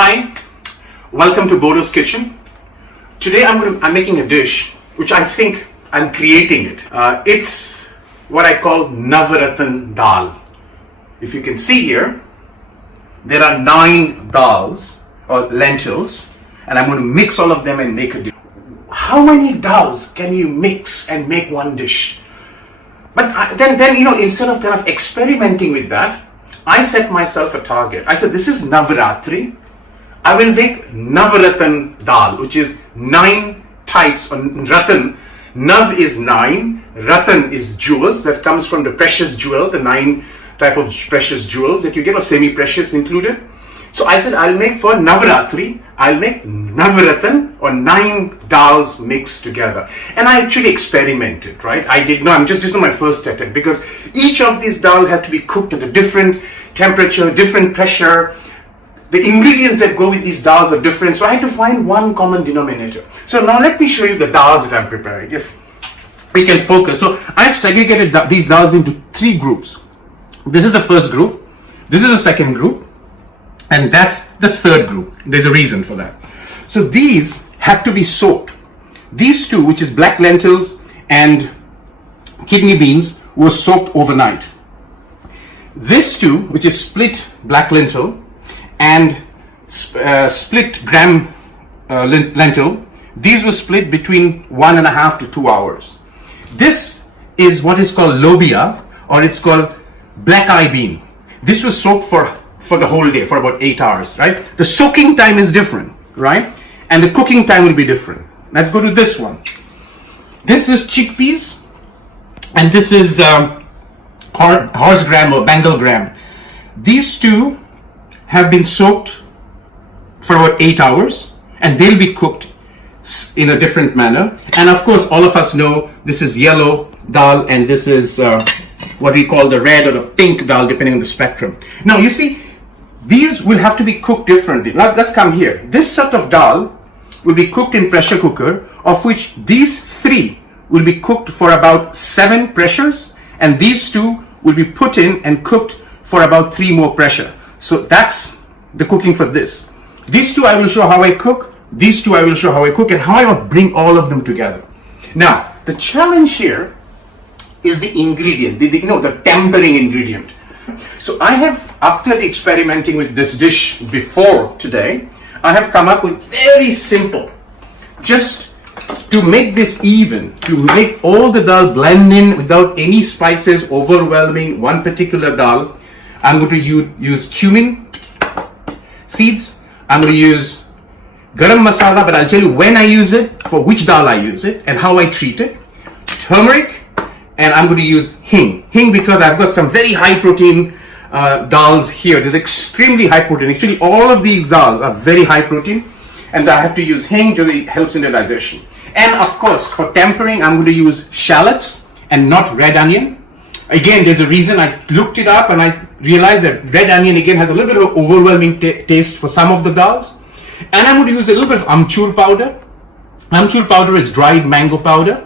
Hi, welcome to Bordo's kitchen. Today I'm making a dish which I think I'm creating it. It's what I call Navratan dal. If you can see here, there are 9 dals or lentils, and I'm going to mix all of them and make a dish. How many dals can you mix and make one dish? But then instead of kind of experimenting with that, I set myself a target. I said, this is Navratri. I will make Navratan dal, which is 9 types of Ratan. Nav is 9, Ratan is jewels, that comes from the precious jewel, the 9 type of precious jewels that you get, or semi-precious included. So I said, I'll make for Navratri, I'll make Navratan, or 9 dals mixed together. And I actually experimented, right? I did not, this is my first attempt, because each of these dal had to be cooked at a different temperature, different pressure. The ingredients that go with these dals are different, so I had to find one common denominator. So now let me show you the dals that I'm preparing, if we can focus. So I've segregated these dals into 3 groups. This is the first group, this is the second group, and that's the third group. There's a reason for that. So these have to be soaked. These 2, which is black lentils and kidney beans, were soaked overnight. This 2, which is split black lentil and split gram lentil, these were split between 1.5 to 2 hours. This is what is called lobia, or it's called black eye bean. This was soaked for the whole day, for about 8 hours, right? The soaking time is different, right? And the cooking time will be different. Let's go to this one. This is chickpeas, and this is horse gram or Bengal gram. These 2 have been soaked for about 8 hours, and they'll be cooked in a different manner. And of course, all of us know this is yellow dal, and this is what we call the red or the pink dal, depending on the spectrum. Now, you see, these will have to be cooked differently. Now, let's come here. This set of dal will be cooked in pressure cooker, of which these 3 will be cooked for about 7 pressures, and these 2 will be put in and cooked for about 3 more pressure. So that's the cooking for this. These 2 I will show how I cook. These 2 I will show how I cook and how I will bring all of them together. Now, the challenge here is the ingredient, the tempering ingredient. So I have, after the experimenting with this dish before today, I have come up with very simple, just to make this even, to make all the dal blend in without any spices overwhelming one particular dal. I'm going to use cumin seeds. I'm going to use Garam Masala, but I'll tell you when I use it, for which dal I use it, and how I treat it. Turmeric, and I'm going to use hing. Hing because I've got some very high protein dals here. There's extremely high protein. Actually, all of these dals are very high protein, and I have to use hing because it helps in the digestion. And of course, for tempering, I'm going to use shallots and not red onion. Again, there's a reason. I looked it up and I realized that red onion again has a little bit of overwhelming taste for some of the dals. And I'm going to use a little bit of Amchur powder. Amchur powder is dried mango powder.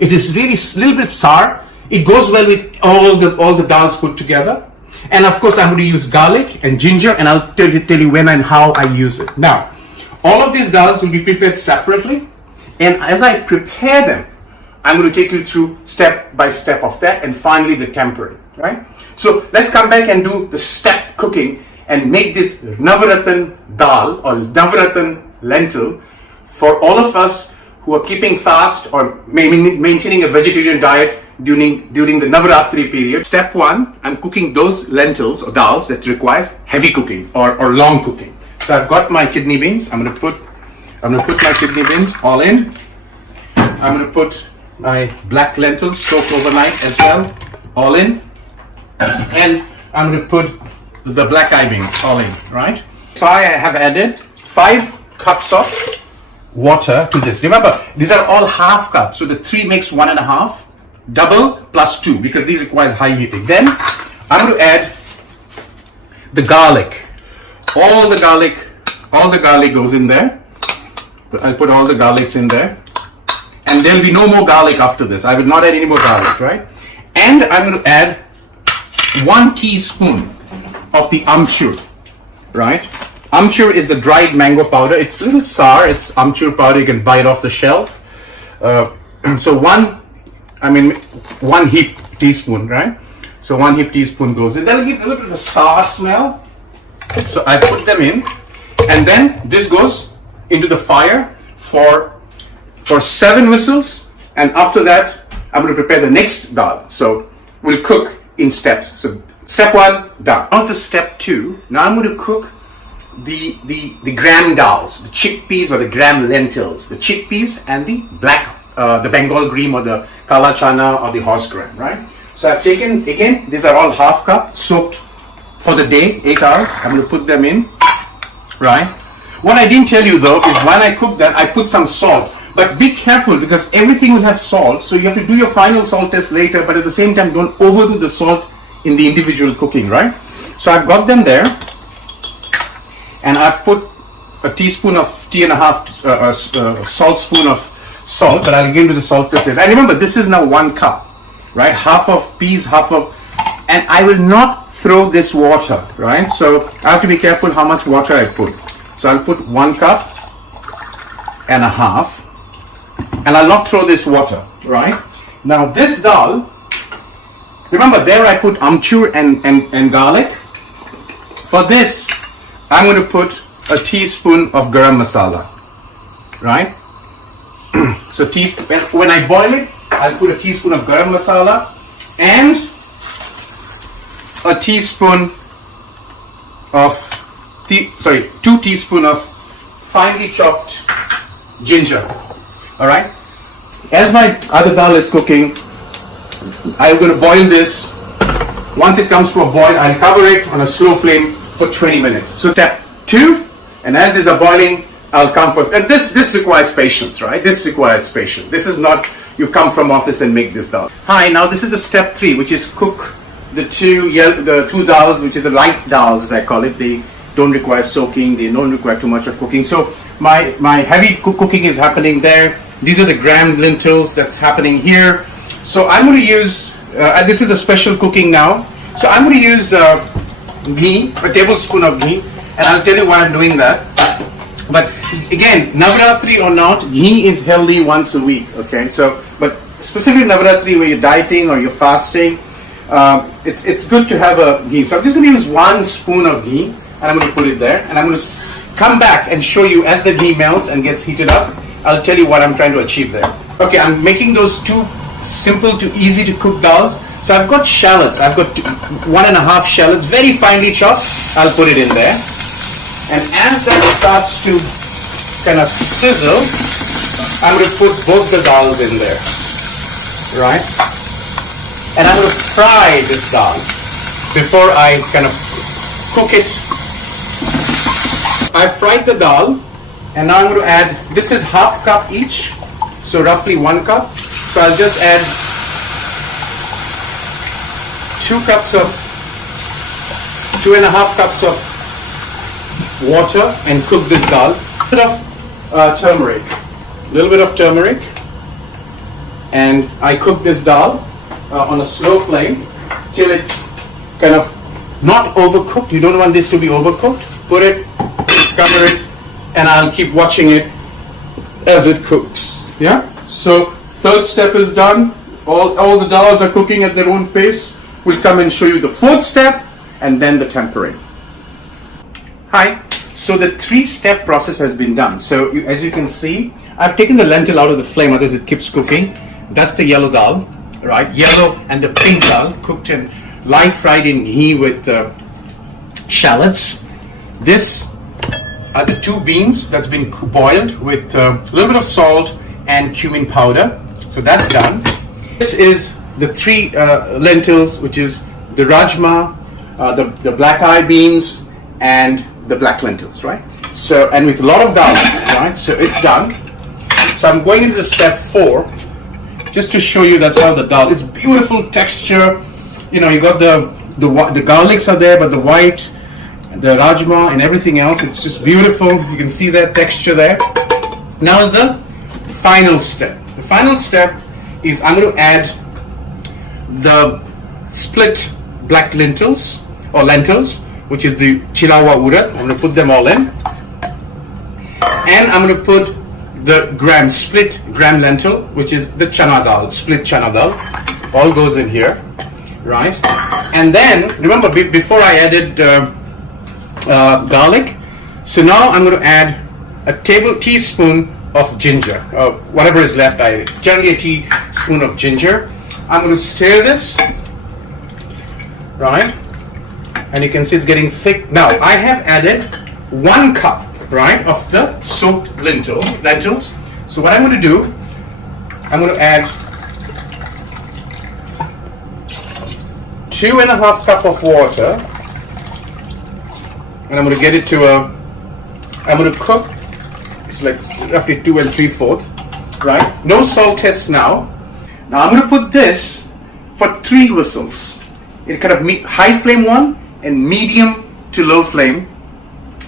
It is really a little bit sour. It goes well with all the dals put together. And of course, I'm going to use garlic and ginger, and I'll tell you when and how I use it. Now, all of these dals will be prepared separately. And as I prepare them, I'm going to take you through step by step of that, and finally the tempering, right? So let's come back and do the step cooking and make this Navratan dal or Navratan lentil for all of us who are keeping fast or maintaining a vegetarian diet during the Navratri period. Step 1, I'm cooking those lentils or dals that requires heavy cooking or long cooking. So I've got my kidney beans. I'm going to put my kidney beans all in. I'm going to put my black lentils soaked overnight as well, all in. And I'm going to put the black eye bean all in, right? So I have added 5 cups of water to this. Remember, these are all half cups, so the 3 makes 1.5, double plus 2, because these requires high heating. Then I'm going to add the garlic. All the garlic goes in there. I'll put all the garlics in there. And there'll be no more garlic after this. I will not add any more garlic, right? And I'm going to add 1 teaspoon of the Amchur, right? Amchur is the dried mango powder. It's a little sour. It's Amchur powder. You can buy it off the shelf. So one heap teaspoon, right? So 1 heap teaspoon goes in. That'll give a little bit of a sour smell. So I put them in, and then this goes into the fire for 7 whistles. And after that, I'm going to prepare the next dal. So we'll cook in steps. So step 1 done. Now the step 2. Now I'm going to cook the gram dals, the chickpeas or the gram lentils, the chickpeas and the the Bengal green or the kala chana or the horse gram, right? So I've taken, again, these are all half cup soaked for the day, 8 hours. I'm going to put them in, right? What I didn't tell you though is when I cook that, I put some salt. But be careful because everything will have salt. So you have to do your final salt test later, but at the same time, don't overdo the salt in the individual cooking, right? So I've got them there. And I put a teaspoon of salt spoon of salt, but I'll again do the salt test later. And remember, this is now 1 cup, right? Half of peas, and I will not throw this water, right? So I have to be careful how much water I put. So I'll put 1 cup and a half, and I'll not throw this water, right? Now this dal, remember there I put amchur and garlic. For this, I'm going to put a teaspoon of Garam Masala, right? So when I boil it, I'll put a teaspoon of Garam Masala and a teaspoon of 2 teaspoons of finely chopped ginger. All right. As my other dal is cooking, I'm going to boil this. Once it comes to a boil, I'll cover it on a slow flame for 20 minutes. So step 2, and as these are boiling, I'll come first. And this requires patience, right? This requires patience. This is not you come from office and make this dal. Hi, now this is the step 3, which is cook the two dals, which is the light dals as I call it. They don't require soaking. They don't require too much of cooking. So my heavy cooking is happening there. These are the gram lentils that's happening here. So I'm going to use, this is the special cooking now. So I'm going to use ghee, a tablespoon of ghee, and I'll tell you why I'm doing that. But again, Navratri or not, ghee is healthy once a week, okay? So, but specifically Navratri where you're dieting or you're fasting, it's good to have a ghee. So I'm just going to use 1 spoon of ghee, and I'm going to put it there, and I'm going to come back and show you as the ghee melts and gets heated up. I'll tell you what I'm trying to achieve there. Okay, I'm making those 2 simple to easy to cook dals. So I've got shallots. I've got 1.5 shallots, very finely chopped. I'll put it in there. And as that starts to kind of sizzle, I'm going to put both the dals in there, right? And I'm going to fry this dal before I kind of cook it. I fried the dal, and now I'm going to add, this is half cup each, so roughly 1 cup. So I'll just add 2.5 cups of water and cook this dal. A bit of turmeric, a little bit of turmeric, and I cook this dal on a slow flame till it's kind of not overcooked. You don't want this to be overcooked. Put it, cover it, and I'll keep watching it as it cooks. Yeah. So 3rd step is done. All the dals are cooking at their own pace. We'll come and show you the 4th step and then the tempering. Hi. So the 3-step process has been done. So as you can see, I've taken the lentil out of the flame, otherwise it keeps cooking. That's the yellow dal, right? Yellow and the pink dal cooked in light fried in ghee with shallots. This are the 2 beans that's been boiled with a little bit of salt and cumin powder. So that's done. This is the 3 lentils, which is the rajma, the black eye beans, and the black lentils, right? So, and with a lot of garlic, right? So it's done. So I'm going into the step 4, just to show you that's how the dal. It's beautiful texture. You know, you got the garlics are there, but the white, the rajma, and everything else. It's just beautiful. You can see that texture there. Now is the final step. The final step is I'm going to add the split black lentils or lentils which is the chila urad. I'm going to put them all in. And I'm going to put the split gram lentil, which is the chana dal, split chana dal. All goes in here, right? And then, remember, before I added garlic, so now I'm going to add a teaspoon of ginger, whatever is left. Generally a teaspoon of ginger. I'm going to stir this, right? And you can see it's getting thick. Now I have added 1 cup, right, of the soaked lentils. So what I'm going to do, I'm going to add 2.5 cup of water, and I'm going to get it to I'm going to cook. It's like roughly 2 3/4, right? No salt test now. Now I'm going to put this for 3 whistles. It kind of high flame one and medium to low flame.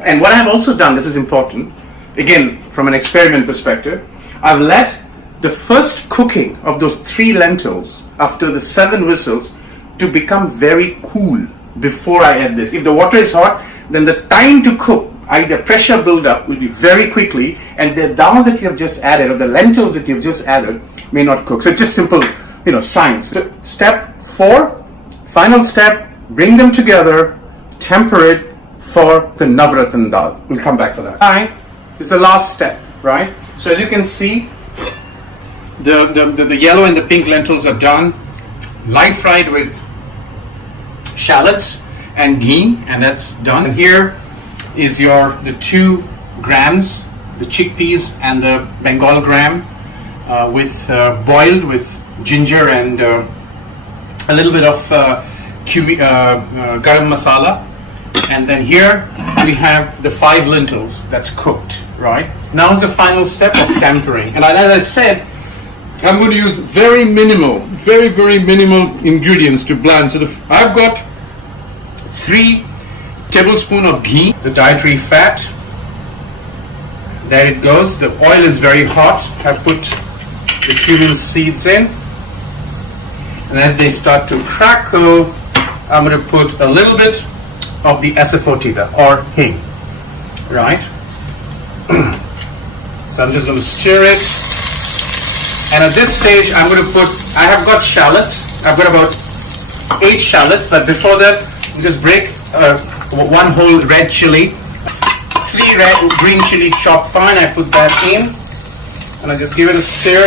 And what I've also done, this is important, again from an experiment perspective, I've let the first cooking of those 3 lentils after the 7 whistles to become very cool before I add this. If the water is hot, then the time to cook, the pressure build-up will be very quickly, and the dal that you have just added, or the lentils that you've just added, may not cook. So it's just simple, science. So step 4, final step, bring them together, temper it for the Navratan dal. We'll come back for that. Alright, this is the last step, right? So as you can see, the yellow and the pink lentils are done, light fried with shallots and ghee, and that's done. And here is the 2 grams, the chickpeas and the Bengal gram, boiled with ginger and a little bit of Garam Masala. And then here we have the 5 lentils that's cooked, right? Now is the final step of tempering. And as I said, I'm going to use very minimal ingredients to bland. So I've got 3 tablespoons of ghee, the dietary fat. There it goes. The oil is very hot. I've put the cumin seeds in. And as they start to crackle, I'm going to put a little bit of the asafoetida or hing, right? So I'm just going to stir it. And at this stage, I have got shallots. I've got about 8 shallots, but before that, just break 1 whole red chili, 3 red green chili chopped fine. I put that in, and I just give it a stir.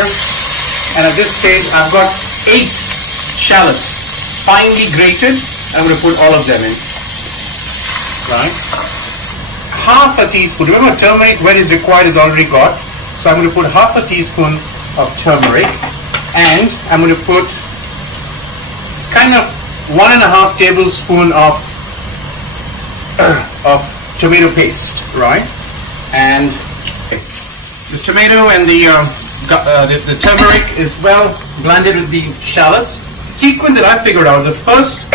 And at this stage, I've got 8 shallots, finely grated. I'm going to put all of them in. Right? Half a teaspoon. Remember, turmeric when is required is already got. So I'm going to put half a teaspoon of turmeric, and I'm going to put kind of 1.5 tablespoon of tomato paste, right? And the tomato and the turmeric is well blended with the shallots. Sequence that I figured out: the first,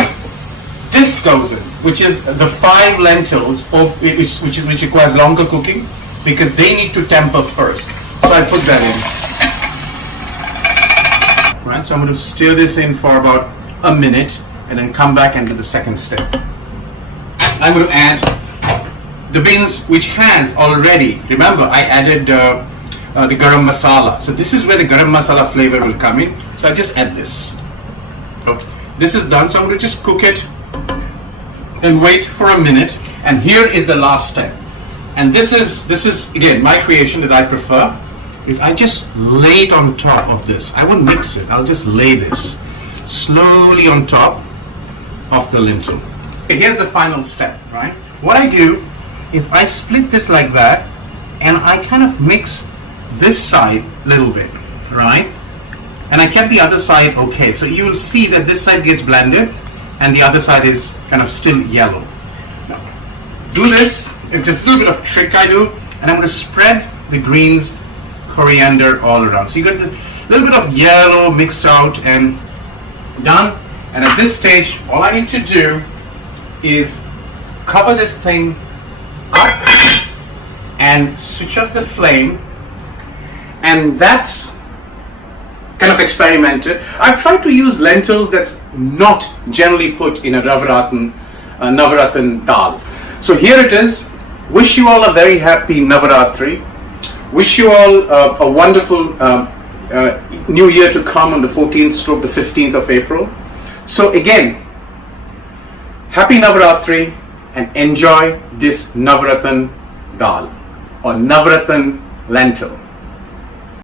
this goes in, which is the 5 lentils, which requires longer cooking because they need to temper first. So I put that in. Right, so I'm going to stir this in for about a minute and then come back and do the second step. I'm going to add the beans, which has already, remember I added the Garam Masala. So this is where the Garam Masala flavor will come in. So I just add this. So this is done, so I'm going to just cook it and wait for a minute. And here is the last step. And this is again my creation that I prefer. Is I just lay it on top of this. I won't mix it. I'll just lay this slowly on top of the lentil. Okay, here's the final step, right? What I do is I split this like that, and I kind of mix this side a little bit, right? And I kept the other side okay. So you will see that this side gets blended, and the other side is kind of still yellow. Now, do this. It's just a little bit of trick I do, and I'm going to spread the greens, coriander all around. So you got this little bit of yellow mixed out and done. And at this stage, all I need to do is cover this thing up and switch up the flame. And that's kind of experimented. I've tried to use lentils that's not generally put in a Navratan Navratan dal. So here it is. Wish you all a very happy Navaratri. Wish you all a wonderful new year to come on the 14th stroke the 15th of April. So again, happy Navaratri and enjoy this Navratan dal or Navratan lentil.